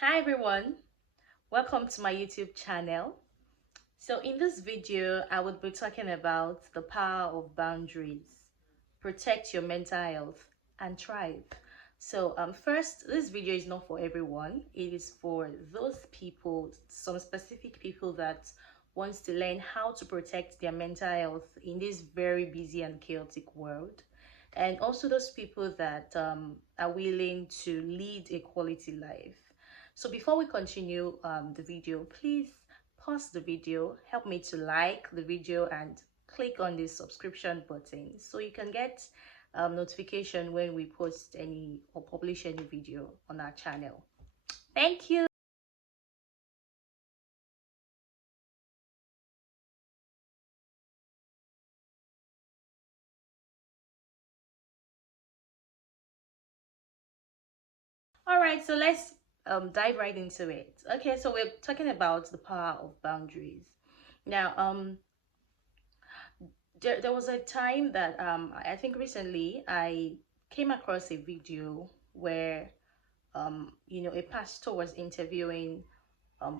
Hi everyone, welcome to my YouTube channel. So in this video, I would be talking about the power of boundaries, protect your mental health and thrive. So first, this video is not for everyone. It is for those people, some specific people that wants to learn how to protect their mental health in this very busy and chaotic world. And also those people that are willing to lead a quality life. So before we continue the video, please pause the video, help me to like the video and click on the subscription button so you can get notification when we post any or publish any video on our channel. Thank you. All right, so let's dive right into it. Okay, so we're talking about the power of boundaries. Now, there was a time that I think recently I came across a video where a pastor was interviewing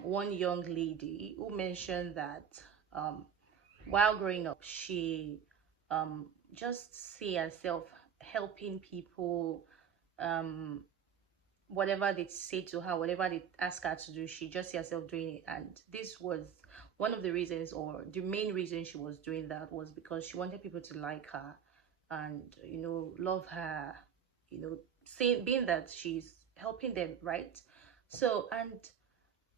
one young lady who mentioned that um, while growing up, she um, just see herself helping people, um, whatever they say to her, whatever they ask her to do, she just see herself doing it. And this was one of the reasons, or the main reason she was doing that was because she wanted people to like her and, love her, saying, being that she's helping them, right? So, and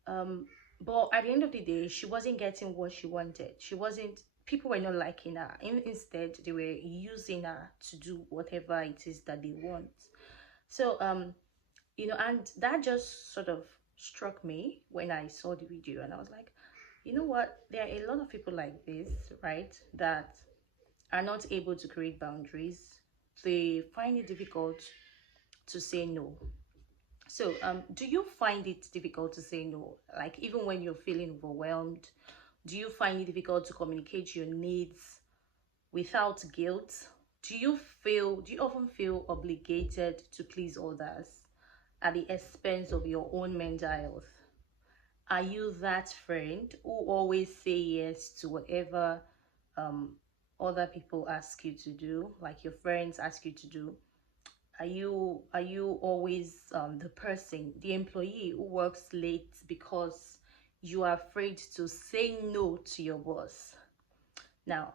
um but at the end of the day, she wasn't getting what she wanted. She wasn't People were not liking her. Instead, they were using her to do whatever it is that they want. So and that just sort of struck me when I saw the video, and I was like, you know what, there are a lot of people like this, right, that are not able to create boundaries. They find it difficult to say no. So, do you find it difficult to say no? Like, even when you're feeling overwhelmed, do you find it difficult to communicate your needs without guilt? Do you often feel obligated to please others at the expense of your own mental health? Are you that friend who always say yes to whatever um, other people ask you to do, like your friends ask you to do? Are you always the person, the employee who works late because you are afraid to say no to your boss? Now,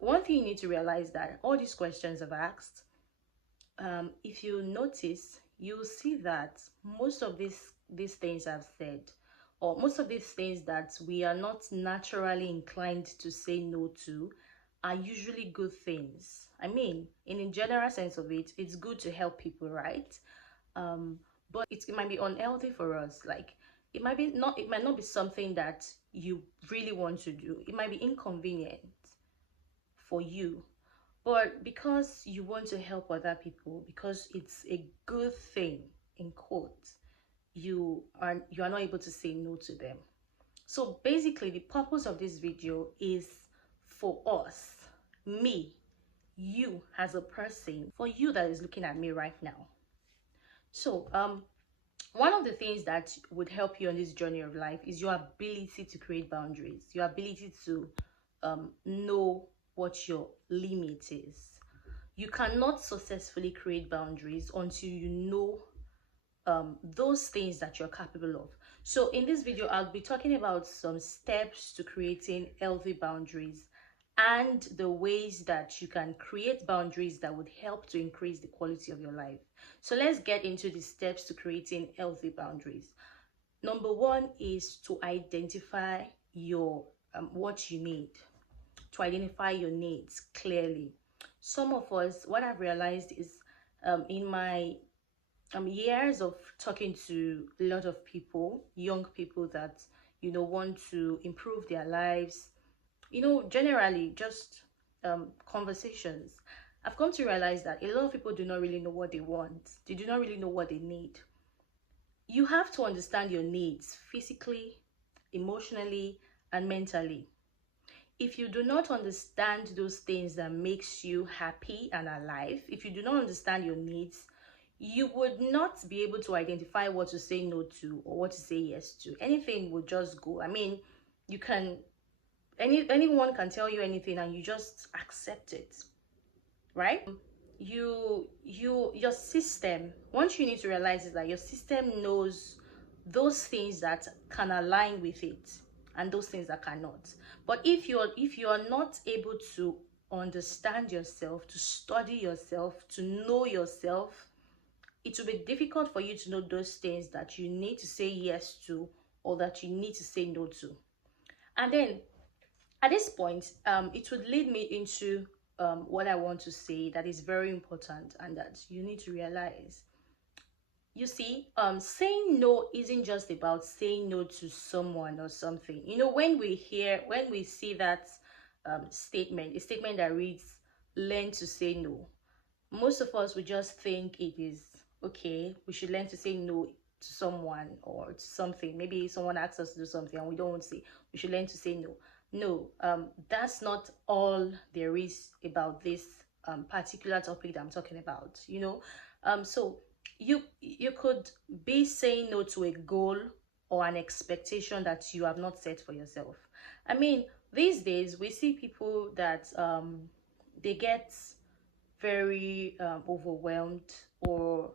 one thing you need to realize that all these questions I've asked, if you notice, you'll see that most of these things I've said, or most of these things that we are not naturally inclined to say no to, are usually good things. I mean, in a general sense of it, it's good to help people, right? um but it might be unhealthy for us. Like, it might not be something that you really want to do. It might be inconvenient for you, but because you want to help other people, because it's a good thing, in quotes, you are not able to say no to them. So basically, the purpose of this video is for us, me, you as a person, for you that is looking at me right now. So one of the things that would help you on this journey of life is your ability to create boundaries, your ability to know what your limit is. You cannot successfully create boundaries until you know those things that you're capable of. So in this video, I'll be talking about some steps to creating healthy boundaries and the ways that you can create boundaries that would help to increase the quality of your life. So let's get into the steps to creating healthy boundaries. Number one is to identify your what you need, to identify your needs clearly. Some of us, what I've realized is, in my years of talking to a lot of people, young people that want to improve their lives, generally just conversations, I've come to realize that a lot of people do not really know what they want. They do not really know what they need. You have to understand your needs physically, emotionally, and mentally. If you do not understand those things that makes you happy and alive, if you do not understand your needs, you would not be able to identify what to say no to or what to say yes to. Anything would just go. I mean, you can anyone can tell you anything and you just accept it, right? Your system, once you need to realize is that your system knows those things that can align with it and those things that cannot. But if you're not able to understand yourself, to study yourself, to know yourself, it will be difficult for you to know those things that you need to say yes to or that you need to say no to. And then at this point, it would lead me into what I want to say that is very important and that you need to realize. You see, saying no isn't just about saying no to someone or something. You know, when we see that statement, a statement that reads, learn to say no, most of us would just think it is okay, we should learn to say no to someone or to something. Maybe someone asks us to do something and we don't want to say, we should learn to say no. No, that's not all there is about this particular topic that I'm talking about, you know. So you could be saying no to a goal or an expectation that you have not set for yourself. I mean, these days we see people that they get very overwhelmed or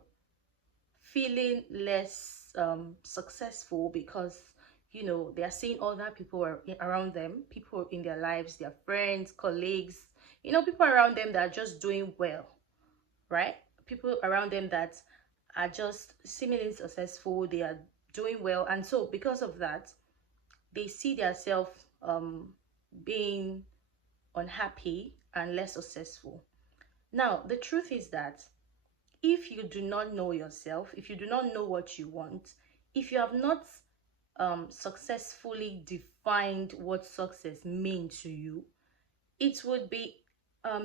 feeling less successful because they are seeing other people around them, people in their lives, their friends, colleagues, people around them that are just doing well, right? People around them that are just seemingly successful, they are doing well, and so because of that they see themselves being unhappy and less successful. Now the truth is that if you do not know yourself, if you do not know what you want, if you have not successfully defined what success means to you, it would be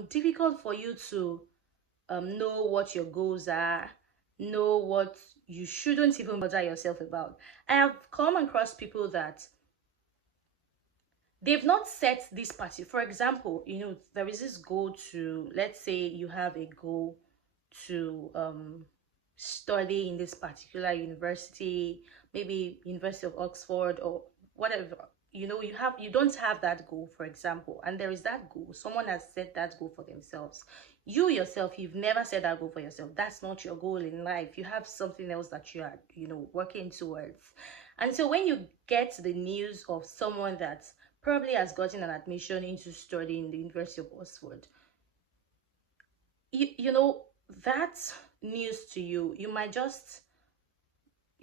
difficult for you to know what your goals are, know what you shouldn't even bother yourself about. I have come across people that they've not set this party. For example, there is this goal to, let's say you have a goal to study in this particular university, maybe University of Oxford or whatever. You don't have that goal, for example, and there is that goal. Someone has set that goal for themselves. You yourself, you've never set that goal for yourself. That's not your goal in life. You have something else that you are working towards. And so when you get the news of someone that probably has gotten an admission into studying the University of Oxford, you know that news to you, you might just,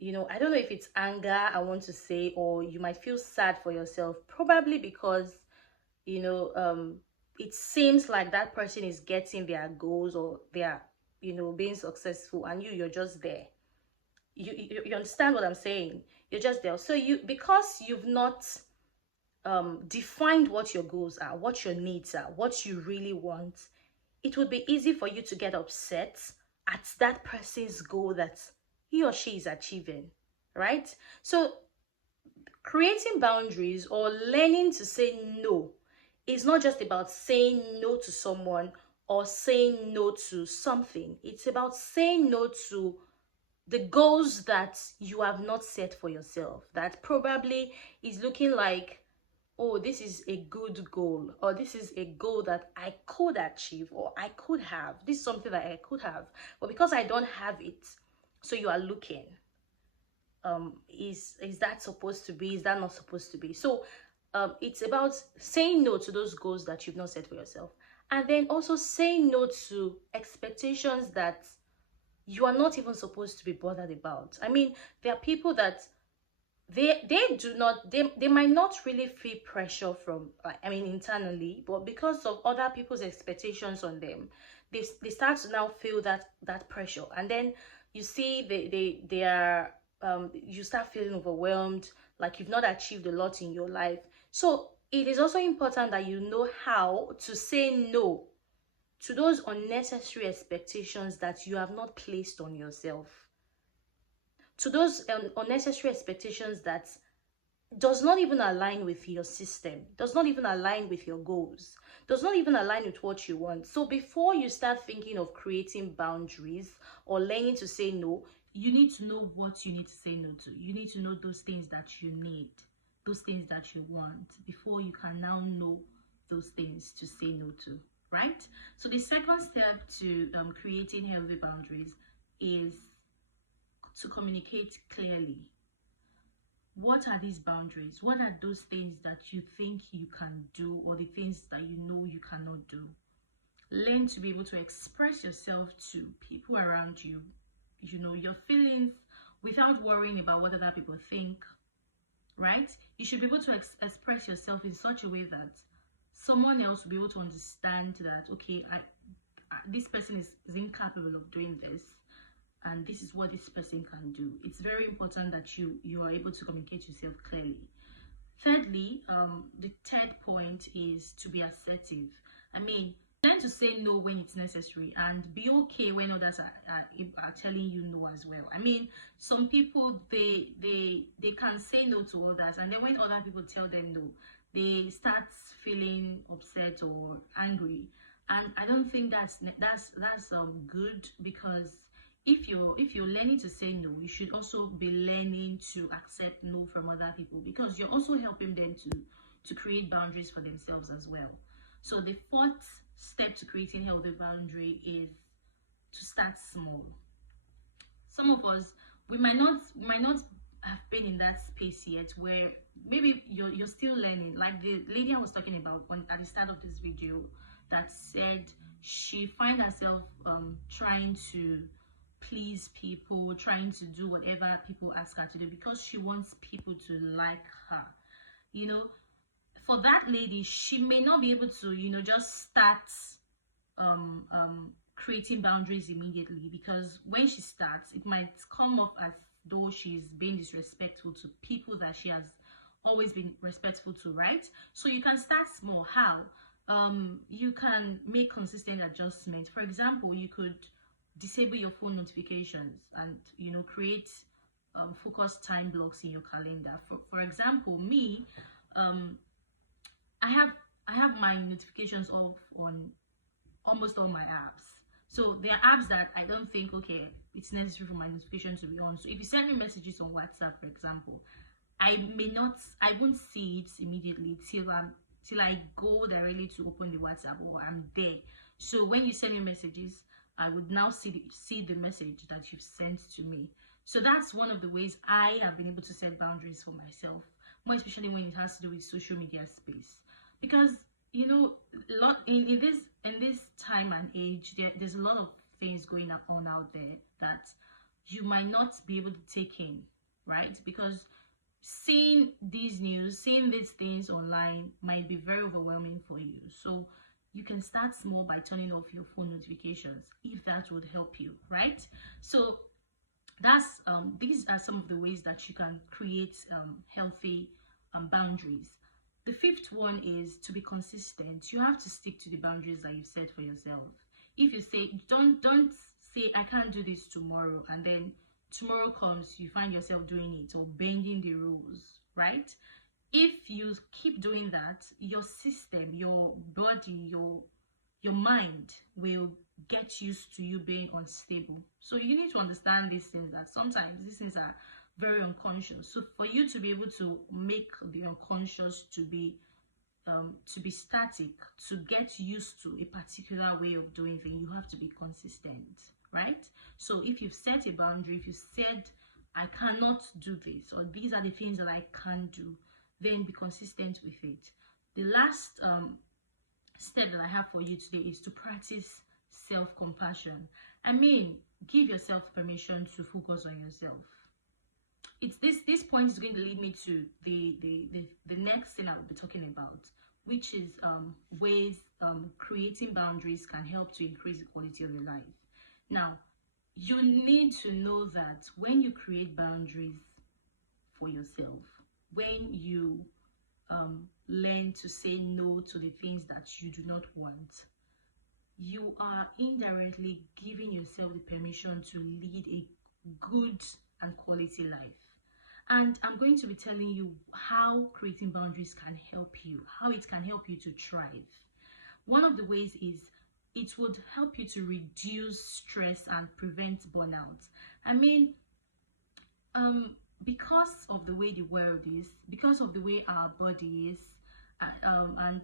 I don't know if it's anger, I want to say, or you might feel sad for yourself, probably because it seems like that person is getting their goals or they are being successful, and you're just there. You understand what I'm saying? You're just there. So because you've not defined what your goals are, what your needs are, what you really want, it would be easy for you to get upset at that person's goal that he or she is achieving, right? So creating boundaries or learning to say no is not just about saying no to someone or saying no to something. It's about saying no to the goals that you have not set for yourself, that probably is looking like, oh, this is a good goal, or this is a goal that I could achieve, or I could have. This is something that I could have, but because I don't have it, so you are looking. Is that supposed to be? Is that not supposed to be? So it's about saying no to those goals that you've not set for yourself, and then also saying no to expectations that you are not even supposed to be bothered about. I mean, there are people that they do not, they might not really feel pressure from, internally, but because of other people's expectations on them, they start to now feel that pressure, and then you see they are you start feeling overwhelmed, like you've not achieved a lot in your life. So it is also important that you know how to say no to those unnecessary expectations that you have not placed on yourself, to those unnecessary expectations that does not even align with your system, does not even align with your goals, does not even align with what you want. So before you start thinking of creating boundaries or learning to say no, you need to know what you need to say no to. You need to know those things that you need, those things that you want, before you can now know those things to say no to, right? So the second step to creating healthy boundaries is to communicate clearly. What are these boundaries? What are those things that you think you can do, or the things that you know you cannot do? Learn to be able to express yourself to people around you, you know, your feelings, without worrying about what other people think, right? You should be able to express yourself in such a way that someone else will be able to understand that, okay, this person is incapable of doing this, and this is what this person can do. It's very important that you are able to communicate yourself clearly. Thirdly, the third point is to be assertive. I mean, learn to say no when it's necessary, and be okay when others are telling you no as well. I mean, some people, they can say no to others, and then when other people tell them no, they start feeling upset or angry. And I don't think that's good, because if you're learning to say no, you should also be learning to accept no from other people, because you're also helping them to create boundaries for themselves as well. So the fourth step to creating healthy boundary is to start small. Some of us, we might not have been in that space yet, where maybe you're still learning, like the lady I was talking about at the start of this video, that said she find herself trying to please people, trying to do whatever people ask her to do, because she wants people to like her, you know. For that lady, she may not be able to, just start creating boundaries immediately, because when she starts, it might come off as though she's being disrespectful to people that she has always been respectful to, right? So you can start small. How? You can make consistent adjustments. For example, you could disable your phone notifications, and create focused time blocks in your calendar. For example, me, um I have my notifications off on almost all my apps. So there are apps that I don't think, okay, it's necessary for my notification to be on. So if you send me messages on WhatsApp, for example, I won't see it immediately till I go directly to open the WhatsApp, or I'm there. So when you send me messages, I would now see the message that you've sent to me. So that's one of the ways I have been able to set boundaries for myself, more especially when it has to do with social media space. Because a lot in this time and age, there's a lot of things going on out there that you might not be able to take in, right? Because seeing these news, seeing these things online might be very overwhelming for you. So you can start small by turning off your phone notifications, if that would help you, right? So that's these are some of the ways that you can create healthy boundaries. The fifth one is to be consistent. You have to stick to the boundaries that you've set for yourself. If you say, don't say I can't do this tomorrow, and then tomorrow comes, you find yourself doing it or bending the rules, right? If you keep doing that, your system, your body, your mind will get used to you being unstable. So you need to understand these things, that sometimes these things are very unconscious. So for you to be able to make the unconscious to be static, to get used to a particular way of doing things, you have to be consistent, right? So if you've set a boundary, if you said I cannot do this, or these are the things that I can do, then be consistent with it. The last step that I have for you today is to practice self-compassion. I mean, give yourself permission to focus on yourself. It's this point is going to lead me to the next thing I will be talking about, which is ways creating boundaries can help to increase the quality of your life. Now, you need to know that when you create boundaries for yourself, when you learn to say no to the things that you do not want, you are indirectly giving yourself the permission to lead a good and quality life. And I'm going to be telling you how creating boundaries can help you, how it can help you to thrive. One of the ways is it would help you to reduce stress and prevent burnout. I mean, because of the way the world is, because of the way our body is, and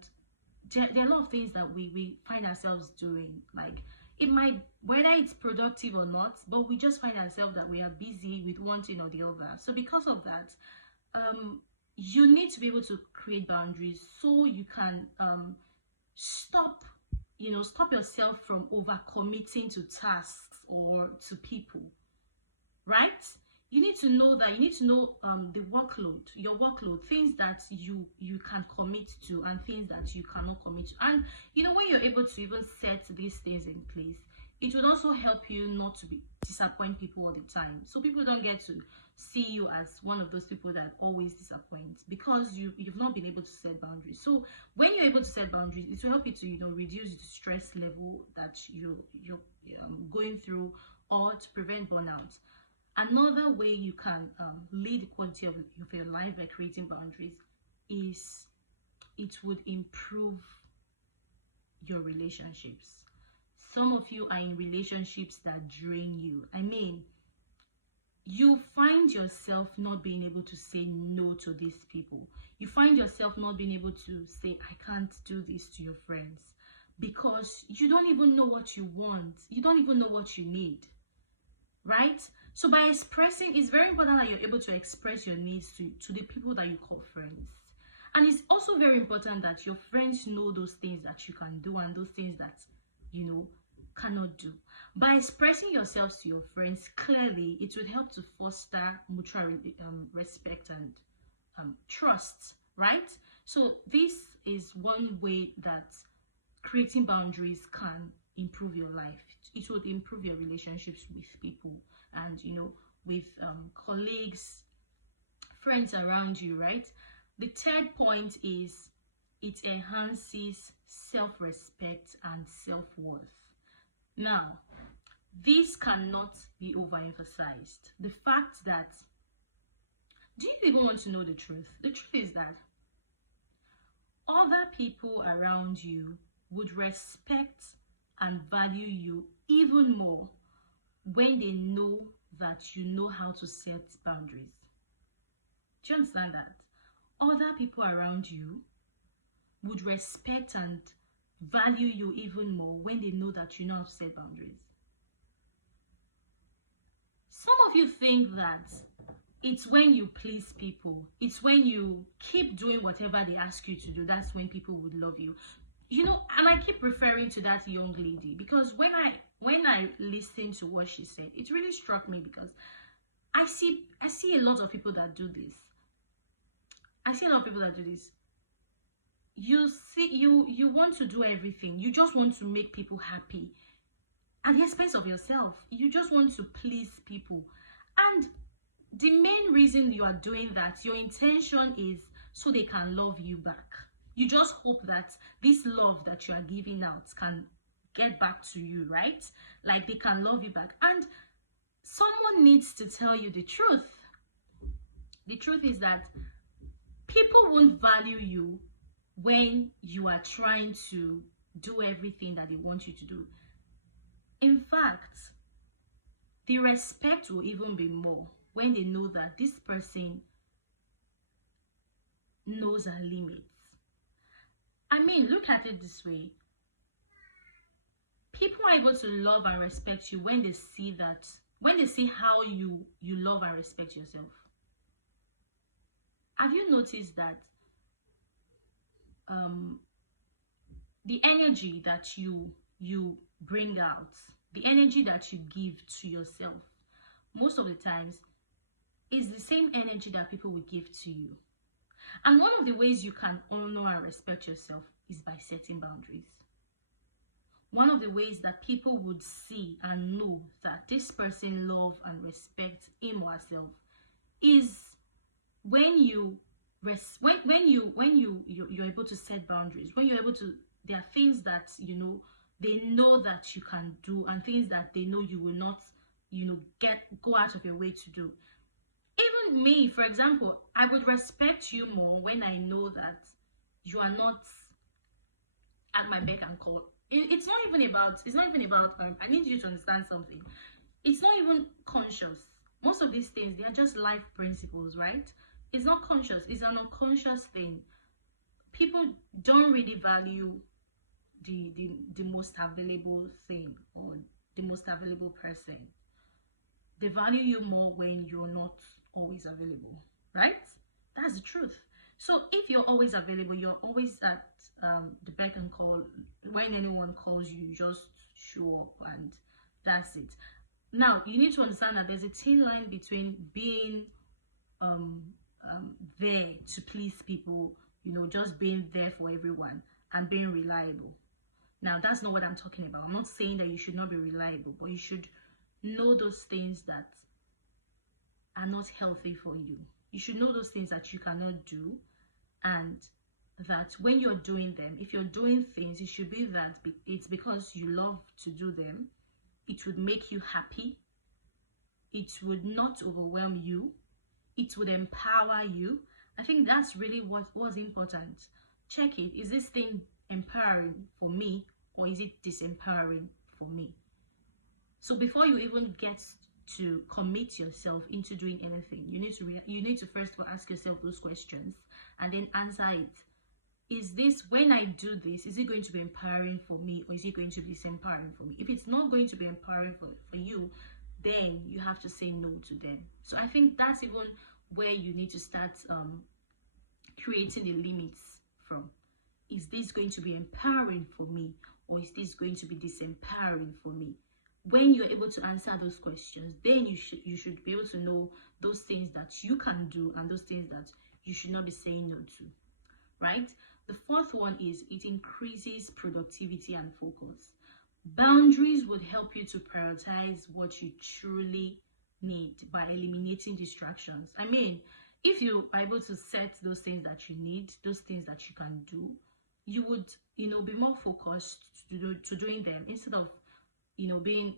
there are a lot of things that we find ourselves doing. Like, it might, whether it's productive or not, but we just find ourselves that we are busy with one thing or the other. So because of that, you need to be able to create boundaries so you can stop stop yourself from overcommitting to tasks or to people, right? You need to know that, you need to know the workload, your workload, things that you can commit to and things that you cannot commit to. And when you're able to even set these things in place, it would also help you not to be disappoint people all the time, so people don't get to see you as one of those people that always disappoint, because you've not been able to set boundaries. So when you're able to set boundaries, it will help you to reduce the stress level that you're going through, or to prevent burnout. Another way you can lead the quality of your life by creating boundaries is it would improve your relationships. Some of you are in relationships that drain you. I mean, you find yourself not being able to say no to these people. You find yourself not being able to say, I can't do this to your friends, because you don't even know what you want. You don't even know what you need, right? So by expressing, it's very important that you're able to express your needs to the people that you call friends. And it's also very important that your friends know those things that you can do and those things that cannot do. By expressing yourselves to your friends clearly, it would help to foster mutual respect and trust, right? So this is one way that creating boundaries can improve your life. It would improve your relationships with people and with colleagues, friends around you, right? The third point is it enhances self-respect and self-worth. Now, this cannot be overemphasized. The fact that, do you even want to know the truth? The truth is that other people around you would respect and value you even more when they know that you know how to set boundaries. Do you understand that? Other people around you would respect and value you even more when they know that you know how to set boundaries. Some of you think that it's when you please people, it's when you keep doing whatever they ask you to do, that's when people would love you. And I keep referring to that young lady, because when I listened to what she said, it really struck me, because I see a lot of people that do this. You see, you want to do everything. You just want to make people happy at the expense of yourself. You just want to please people. And the main reason you are doing that, your intention is so they can love you back. You just hope that this love that you are giving out can get back to you, right? Like, they can love you back. And someone needs to tell you the truth. The truth is that people won't value you when you are trying to do everything that they want you to do. In fact, the respect will even be more when they know that this person knows her limits. I mean, look at it this way. People are able to love and respect you when they see how you love and respect yourself. Have you noticed that the energy that you bring out, the energy that you give to yourself, most of the times is the same energy that people will give to you? And one of the ways you can honor and respect yourself is by setting boundaries. One of the ways that people would see and know that this person loves and respects him or herself is when you're able to set boundaries. When you're able to, there are things that they know that you can do, and things that they know you will not go out of your way to do. Even even me, for example, I would respect you more when I know that you are not at my beck and call. It's not even about, I need you to understand something. It's not even conscious. Most of these things, they are just life principles, right? It's not conscious, it's an unconscious thing. People don't really value the most available thing or the most available person. They value you more when you're not always available, right? That's the truth. So if you're always available, you're always at the beck and call. When anyone calls you, just show up and that's it. Now you need to understand that there's a thin line between being um, there to please people, just being there for everyone, and being reliable. Now that's not what I'm talking about. I'm not saying that you should not be reliable, but you should know those things that are not healthy for you. You should know those things that you cannot do, and that when you're doing them, if you're doing things, it should be that it's because you love to do them. It would make you happy. It would not overwhelm you. It would empower you. I think that's really what was important. Check it. Is this thing empowering for me, or is it disempowering for me? So before you even get to commit yourself into doing anything, you need to first of all ask yourself those questions and then answer it. Is this, when I do this, is it going to be empowering for me, or is it going to be disempowering for me? If it's not going to be empowering for you, then you have to say no to them. So I think that's even where you need to start creating the limits from. Is this going to be empowering for me, or is this going to be disempowering for me? When you're able to answer those questions, then you should be able to know those things that you can do and those things that you should not be saying no to, right? The fourth one is it increases productivity and focus. Boundaries would help you to prioritize what you truly need by eliminating distractions. I mean, if you are able to set those things that you need, those things that you can do, you would, be more focused to doing them, instead of, being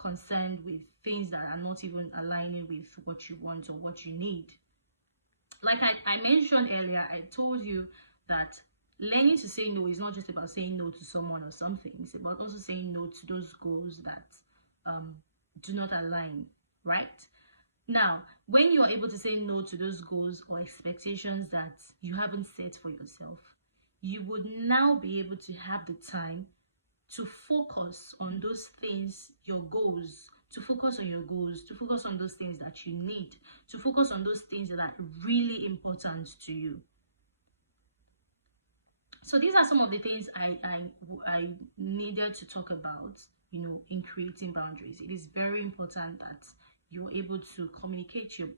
concerned with things that are not even aligning with what you want or what you need. Like I mentioned earlier, I told you that learning to say no is not just about saying no to someone or something. It's about also saying no to those goals that do not align, right? Now, when you're able to say no to those goals or expectations that you haven't set for yourself, you would now be able to have the time to focus on those things, your goals, to focus on your goals, to focus on those things that you need, to focus on those things that are really important to you. So these are some of the things I needed to talk about, in creating boundaries. It is very important that you're able to communicate your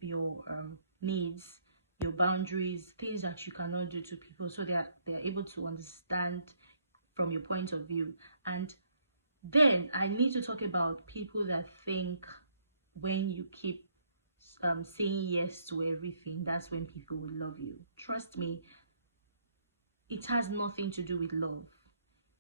needs, your boundaries, things that you cannot do to people, so they're able to understand from your point of view. And then I need to talk about people that think when you keep saying yes to everything, that's when people will love you. Trust me, it has nothing to do with love.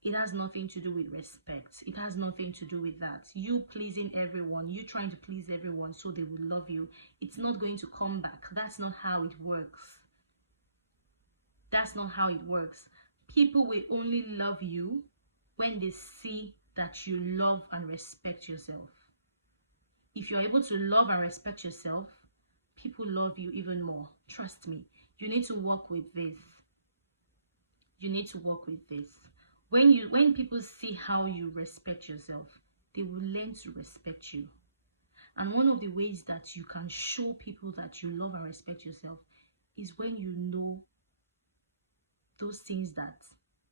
It has nothing to do with respect. It has nothing to do with that. You pleasing everyone, you trying to please everyone so they will love you, it's not going to come back. That's not how it works. That's not how it works. People will only love you when they see that you love and respect yourself. If you're able to love and respect yourself, people love you even more. Trust me. You need to work with this. You need to work with this. When people see how you respect yourself, they will learn to respect you. And one of the ways that you can show people that you love and respect yourself is when you know those things that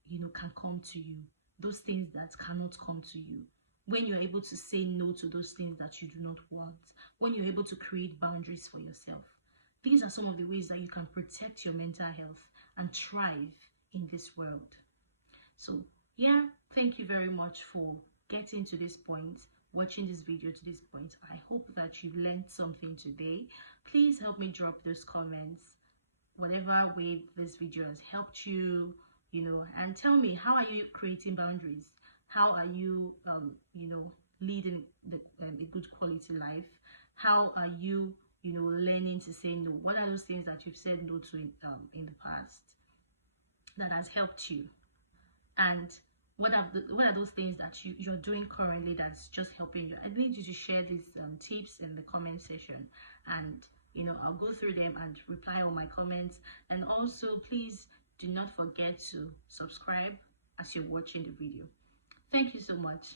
can come to you, those things that cannot come to you. When you're able to say no to those things that you do not want, when you're able to create boundaries for yourself. These are some of the ways that you can protect your mental health and thrive in this world. So yeah, thank you very much for getting to this point, watching this video to this point. I hope that you've learned something today. Please help me drop those comments, whatever way this video has helped you, and tell me, how are you creating boundaries? How are you leading a good quality life? How are you learning to say no? What are those things that you've said no to in the past that has helped you? And what are those things that you're doing currently that's just helping you? I need you to share these tips in the comment section, and I'll go through them and reply all my comments. And also, please do not forget to subscribe as you're watching the video. Thank you so much.